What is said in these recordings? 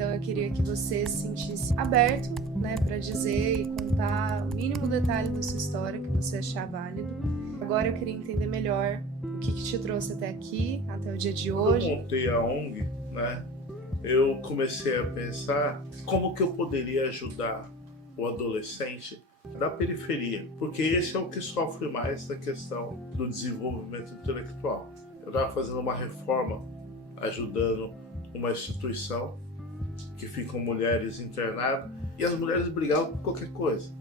Então eu queria que você se sentisse aberto, né, para dizer e contar o mínimo detalhe da sua história que você achar válido. Agora eu queria entender melhor o que te trouxe até aqui, até o dia de hoje. Quando eu montei a ONG, né, eu comecei a pensar como que eu poderia ajudar o adolescente da periferia, porque esse é o que sofre mais da questão do desenvolvimento intelectual. Eu estava fazendo uma reforma, ajudando uma instituição que ficam mulheres internadas, e as mulheres brigavam por qualquer coisa.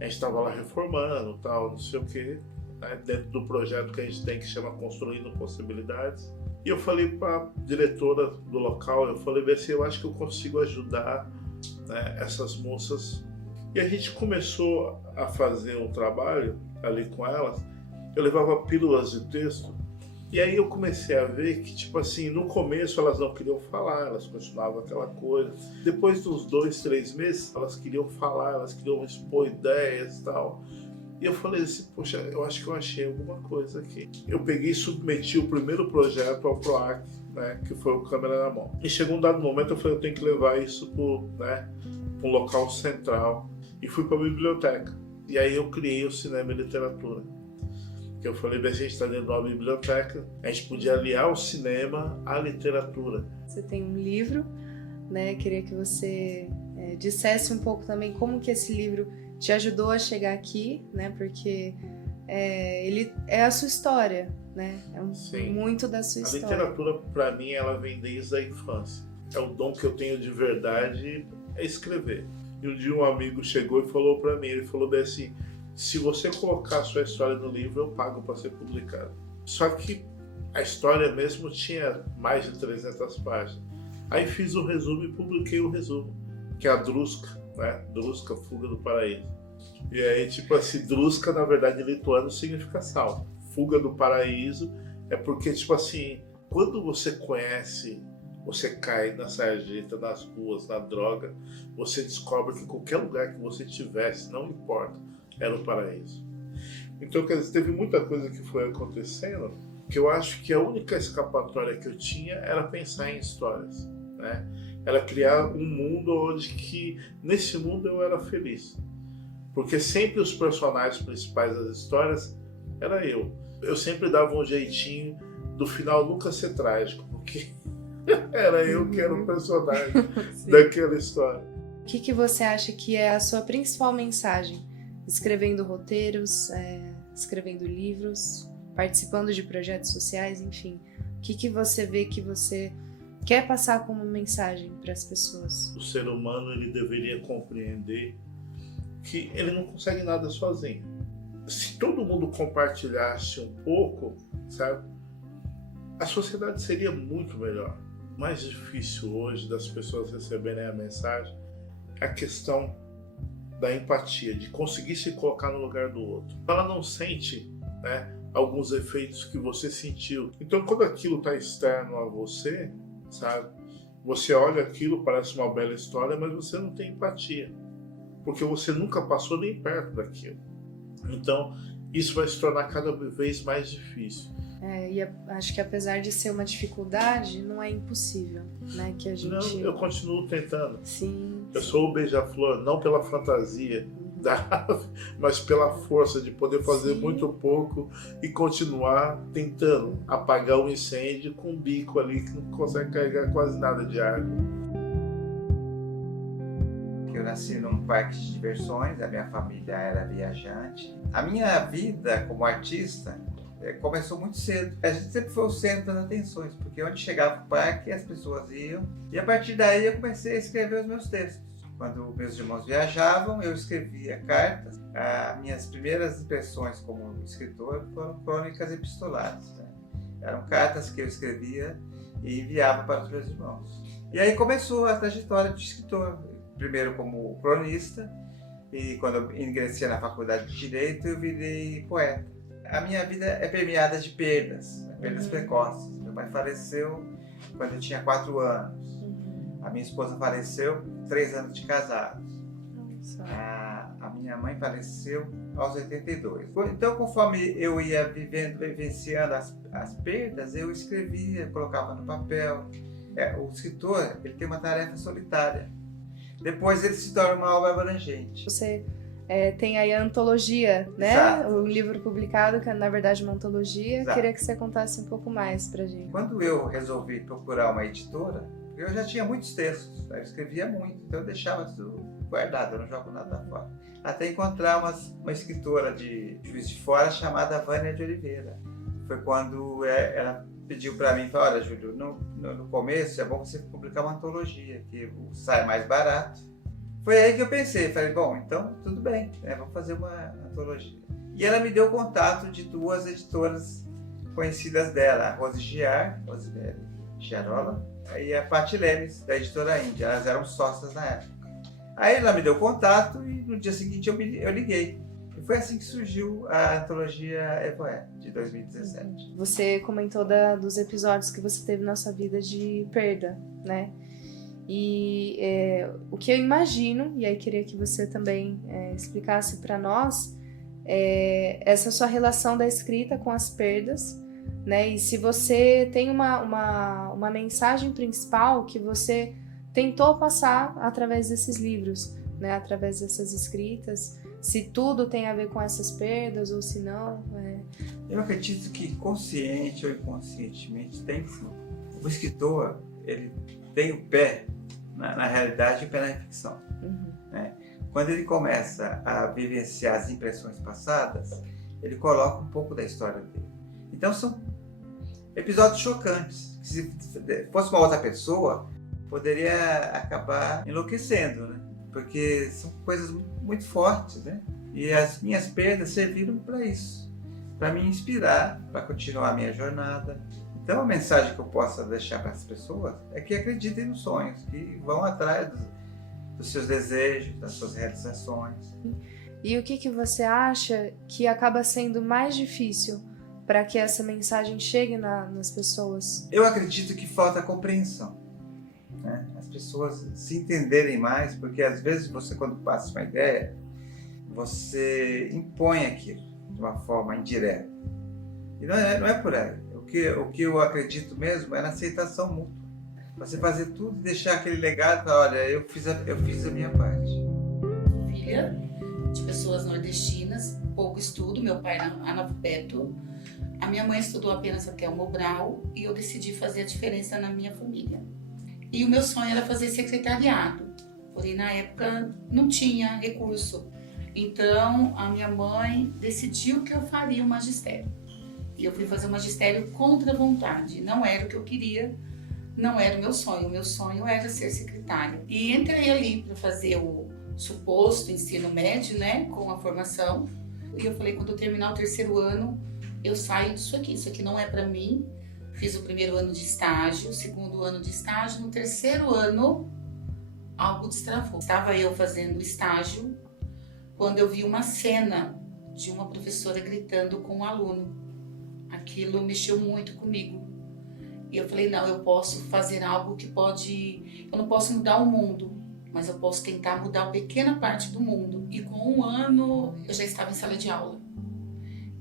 A gente estava lá reformando, tal, não sei o quê, né, dentro do projeto que a gente tem que chama Construindo Possibilidades. E eu falei para a diretora do local, eu falei assim, eu acho que eu consigo ajudar, né, essas moças. E a gente começou a fazer um trabalho ali com elas. Eu levava pílulas de texto. E aí eu comecei a ver que, tipo assim, no começo elas não queriam falar, elas continuavam aquela coisa. Depois de uns 2, 3 meses, elas queriam falar, elas queriam expor ideias e tal. E eu falei assim, poxa, eu acho que eu achei alguma coisa aqui. Eu peguei e submeti o primeiro projeto ao PROAC, né, que foi o Câmera na Mão. E chegou um dado momento, eu falei, eu tenho que levar isso para um local central. E fui para a biblioteca. E aí eu criei o Cinema e Literatura. Que eu falei, a gente está dentro de uma biblioteca, a gente podia aliar o cinema à literatura. Você tem um livro, né? Queria que você dissesse um pouco também como que esse livro te ajudou a chegar aqui, né? Porque ele é a sua história, né? É muito da sua história. A literatura, para mim, ela vem desde a infância. É o dom que eu tenho de verdade, é escrever. E um dia um amigo chegou e falou para mim, ele falou assim, se você colocar a sua história no livro, eu pago para ser publicado. Só que a história mesmo tinha mais de 300 páginas. Aí fiz o resumo e publiquei o resumo, que é a Druska, né? Druska, Fuga do Paraíso. E aí, tipo assim, Druska, na verdade, em lituano significa sal. Fuga do Paraíso é porque, tipo assim, quando você conhece, você cai na sarjeta, nas ruas, na droga, você descobre que qualquer lugar que você estivesse, não importa, era o paraíso. Então, quer dizer, teve muita coisa que foi acontecendo que eu acho que a única escapatória que eu tinha era pensar em histórias, né? Era criar um mundo onde que, nesse mundo eu era feliz. Porque sempre os personagens principais das histórias era eu. Eu sempre dava um jeitinho do final nunca ser trágico, porque era eu que era o personagem daquela história. O que você acha que é a sua principal mensagem? Escrevendo roteiros, escrevendo livros, participando de projetos sociais, enfim. O que você vê que você quer passar como mensagem para as pessoas? O ser humano, ele deveria compreender que ele não consegue nada sozinho. Se todo mundo compartilhasse um pouco, sabe, a sociedade seria muito melhor. O mais difícil hoje das pessoas receberem a mensagem é a questão da empatia, de conseguir se colocar no lugar do outro. Ela não sente, né, alguns efeitos que você sentiu. Então, quando aquilo está externo a você, sabe, você olha aquilo, parece uma bela história, mas você não tem empatia, porque você nunca passou nem perto daquilo. Então, isso vai se tornar cada vez mais difícil. E acho que apesar de ser uma dificuldade, não é impossível, né? Que a gente... Não, eu continuo tentando. Sim. Eu sou o beija-flor, não pela fantasia da ave, mas pela força de poder fazer muito pouco e continuar tentando apagar o incêndio com um bico ali que não consegue carregar quase nada de água. Eu nasci num parque de diversões, a minha família era viajante. A minha vida como artista começou muito cedo. A gente sempre foi o centro das atenções, porque onde chegava o parque as pessoas iam. E a partir daí eu comecei a escrever os meus textos. Quando meus irmãos viajavam, eu escrevia cartas. As minhas primeiras impressões como escritor foram crônicas epistolares, né? Eram cartas que eu escrevia e enviava para os meus irmãos. E aí começou a trajetória de escritor. Primeiro como cronista, e quando eu ingressei na faculdade de Direito, eu virei poeta. A minha vida é permeada de perdas, perdas precoces. Meu pai faleceu quando eu tinha 4 anos. A minha esposa faleceu 3 anos de casados. A minha mãe faleceu aos 82. Então, conforme eu ia vivenciando as perdas, eu escrevia, colocava no papel. o escritor ele tem uma tarefa solitária. Depois ele se torna uma obra abrangente. Você tem aí a antologia, né? Exato. O livro publicado, que é na verdade uma antologia. Exato. Queria que você contasse um pouco mais pra gente. Quando eu resolvi procurar uma editora, eu já tinha muitos textos, eu escrevia muito, então eu deixava tudo guardado, eu não jogo nada fora. Até encontrar uma escritora de Juiz de Fora chamada Vânia de Oliveira. Foi quando ela pediu para mim, falou, olha, Júlio, no começo é bom você publicar uma antologia, que sai mais barato. Foi aí que eu pensei, falei, bom, então tudo bem, vamos fazer uma antologia. E ela me deu contato de 2 editoras conhecidas dela, a Rosemary Giarola e a Patti Lemes, da editora Índia. Elas eram sócias na época. Aí ela me deu contato e no dia seguinte eu liguei. E foi assim que surgiu a antologia Evoé, de 2017. Você comentou dos episódios que você teve na sua vida de perda, né? E o que eu imagino, e aí queria que você também explicasse para nós, essa sua relação da escrita com as perdas, né? E se você tem uma mensagem principal que você tentou passar através desses livros, né? Através dessas escritas, se tudo tem a ver com essas perdas ou se não. Eu acredito que consciente ou inconscientemente tem sim. O escritor, ele tem o pé na realidade e o pé na ficção. Uhum. Né? Quando ele começa a vivenciar as impressões passadas, ele coloca um pouco da história dele. Então são episódios chocantes. Se fosse uma outra pessoa, poderia acabar enlouquecendo, né? Porque são coisas muito fortes, né? E as minhas perdas serviram para isso, para me inspirar, para continuar a minha jornada. Então a mensagem que eu posso deixar para as pessoas é que acreditem nos sonhos, que vão atrás dos seus desejos, das suas realizações. E o que você acha que acaba sendo mais difícil para que essa mensagem chegue nas pessoas? Eu acredito que falta compreensão, né? As pessoas se entenderem mais, porque às vezes você, quando passa uma ideia, você impõe aquilo de uma forma indireta. E não é por aí. O que eu acredito mesmo é na aceitação mútua. Você fazer tudo e deixar aquele legado e falar, olha, eu fiz a minha parte. Filha de pessoas nordestinas, pouco estudo, meu pai era analfabeto, a minha mãe estudou apenas até o Mobral e eu decidi fazer a diferença na minha família. E o meu sonho era fazer secretariado, porém na época não tinha recurso. Então a minha mãe decidiu que eu faria o magistério. E eu fui fazer o magistério contra a vontade, não era o que eu queria, não era o meu sonho era ser secretária. E entrei ali para fazer o suposto ensino médio, né, com a formação. E eu falei, quando eu terminar o 3º ano, eu saio disso aqui, isso aqui não é para mim. Fiz o 1º ano de estágio, o 2º ano de estágio, no 3º ano, algo destravou. Estava eu fazendo estágio, quando eu vi uma cena de uma professora gritando com um aluno. Aquilo mexeu muito comigo. E eu falei, não, eu posso fazer algo que pode... Eu não posso mudar o mundo, mas eu posso tentar mudar uma pequena parte do mundo. E com 1 ano, eu já estava em sala de aula.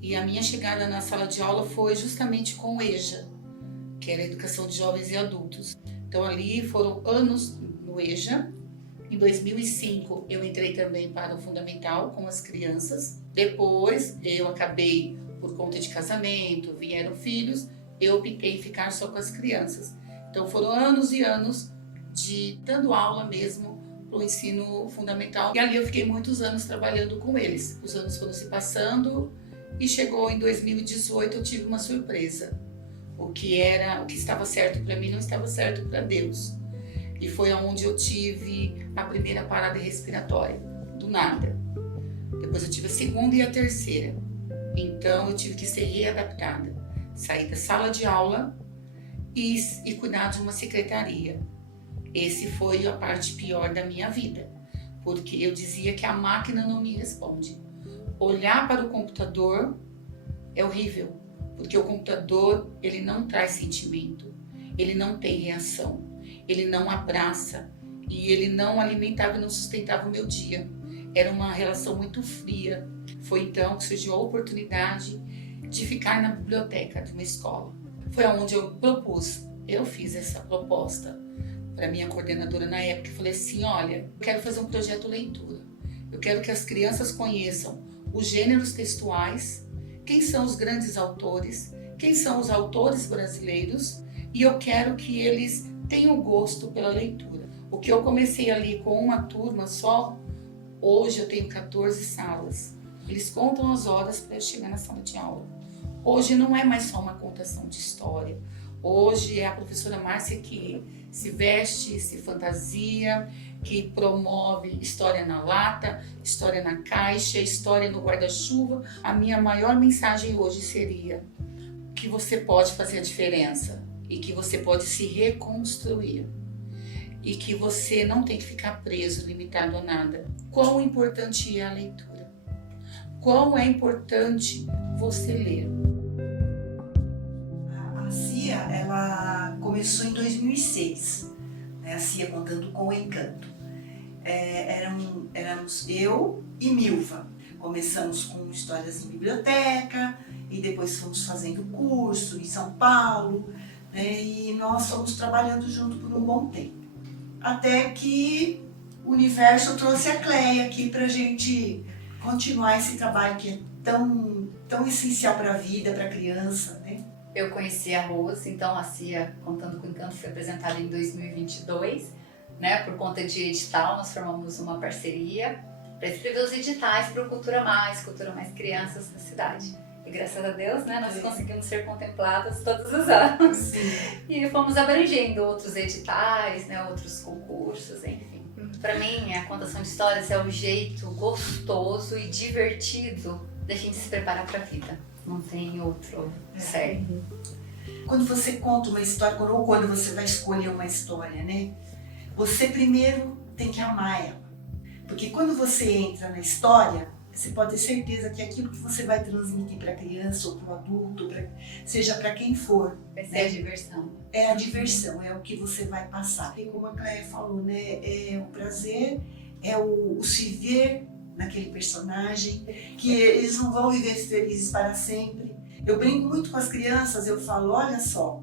E a minha chegada na sala de aula foi justamente com o EJA, que era a Educação de Jovens e Adultos. Então ali foram anos no EJA. Em 2005, eu entrei também para o Fundamental com as crianças. Depois, eu acabei... por conta de casamento, vieram filhos, eu optei em ficar só com as crianças. Então foram anos e anos de dando aula mesmo para o ensino fundamental. E ali eu fiquei muitos anos trabalhando com eles. Os anos foram se passando e chegou em 2018 eu tive uma surpresa. O que estava certo para mim não estava certo para Deus. E foi onde eu tive a primeira parada respiratória, do nada. Depois eu tive a 2ª e a 3ª. Então eu tive que ser readaptada, sair da sala de aula e cuidar de uma secretaria. Esse foi a parte pior da minha vida, porque eu dizia que a máquina não me responde. Olhar para o computador é horrível, porque o computador ele não traz sentimento, ele não tem reação, ele não abraça e ele não alimentava e não sustentava o meu dia. Era uma relação muito fria. Foi então que surgiu a oportunidade de ficar na biblioteca de uma escola. Foi onde eu propus Eu fiz essa proposta para minha coordenadora na época e falei assim, olha, eu quero fazer um projeto leitura. Eu quero que as crianças conheçam os gêneros textuais, quem são os grandes autores, quem são os autores brasileiros, e eu quero que eles tenham gosto pela leitura. O que eu comecei ali com uma turma só, hoje eu tenho 14 salas. Eles contam as horas para eu chegar na sala de aula. Hoje não é mais só uma contação de história. Hoje é a professora Márcia que se veste, se fantasia, que promove história na lata, história na caixa, história no guarda-chuva. A minha maior mensagem hoje seria que você pode fazer a diferença e que você pode se reconstruir e que você não tem que ficar preso, limitado a nada. Quão importante é a leitura? Quão é importante você ler? A CIA, ela começou em 2006, né? A CIA Contando com o Encanto. Éramos eu e Milva. Começamos com histórias em biblioteca e depois fomos fazendo curso em São Paulo, né? E nós fomos trabalhando junto por um bom tempo. Até que o universo trouxe a Cleia aqui pra gente continuar esse trabalho que é tão essencial para a vida, para a criança, né? Eu conheci a Rose, então a CIA Contando com Encanto foi apresentada em 2022, né? Por conta de edital, nós formamos uma parceria para escrever os editais para o Cultura Mais Crianças da cidade. E graças a Deus, né, nós conseguimos ser contempladas todos os anos. Sim. E fomos abrangendo outros editais, né, outros concursos, enfim. Para mim, a contação de histórias é o jeito gostoso e divertido da gente se preparar para a vida. Não tem outro certo. Quando você conta uma história, ou quando você vai escolher uma história, né? Você primeiro tem que amar ela. Porque quando você entra na história, você pode ter certeza que aquilo que você vai transmitir para a criança ou para o adulto, seja para quem for, Vai ser a diversão. É a diversão, é o que você vai passar. E como a Cléia falou, né? O prazer é o se ver naquele personagem, que eles não vão viver felizes para sempre. Eu brinco muito com as crianças, eu falo, olha só,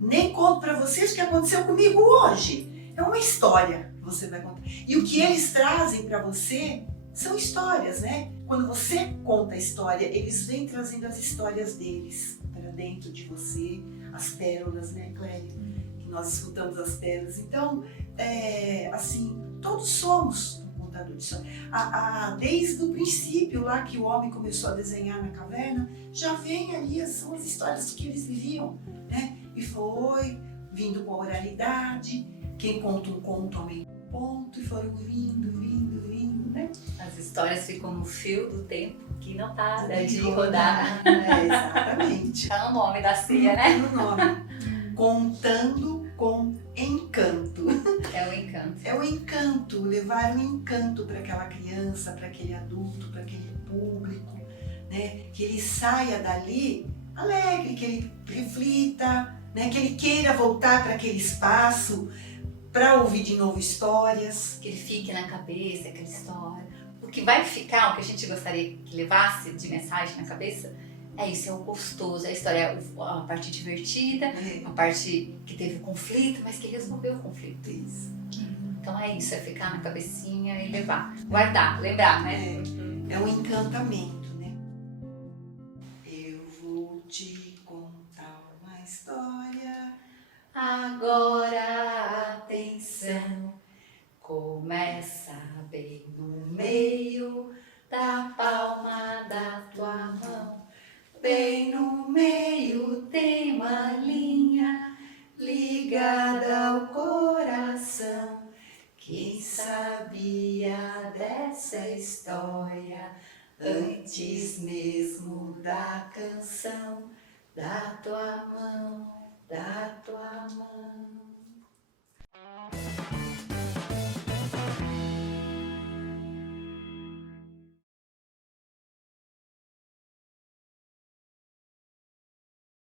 nem conto para vocês o que aconteceu comigo hoje. É uma história que você vai contar. E o que eles trazem para você são histórias, né? Quando você conta a história, eles vêm trazendo as histórias deles para dentro de você, as pérolas, né, Cléia? Que nós escutamos as pérolas. Então, assim, todos somos um contador de história. Desde o princípio lá que o homem começou a desenhar na caverna, já vem ali, são as histórias que eles viviam, né? E foi vindo com a oralidade, quem conta um conto aumenta um ponto, e foram vindo, né? As histórias ficam no fio do tempo que não para de rodar. Exatamente. Tá no nome da CIA, né? No nome. Contando com encanto. É o encanto. É o encanto, levar o encanto para aquela criança, para aquele adulto, para aquele público, né? Que ele saia dali alegre, que ele reflita, né? Que ele queira voltar para aquele espaço para ouvir de novo histórias. Que ele fique na cabeça, aquela história. O que vai ficar, o que a gente gostaria que levasse de mensagem na cabeça, é isso, é o gostoso, é a história, a parte divertida, a parte que teve conflito, mas que resolveu o conflito. Isso. Então é isso, é ficar na cabecinha e levar, guardar, lembrar, né? É um encantamento, né? Eu vou te contar uma história. Agora atenção, começa bem no meio da palma da tua mão. Bem no meio tem uma linha ligada ao coração. Quem sabia dessa história antes mesmo da canção? Da tua mão, da tua mão.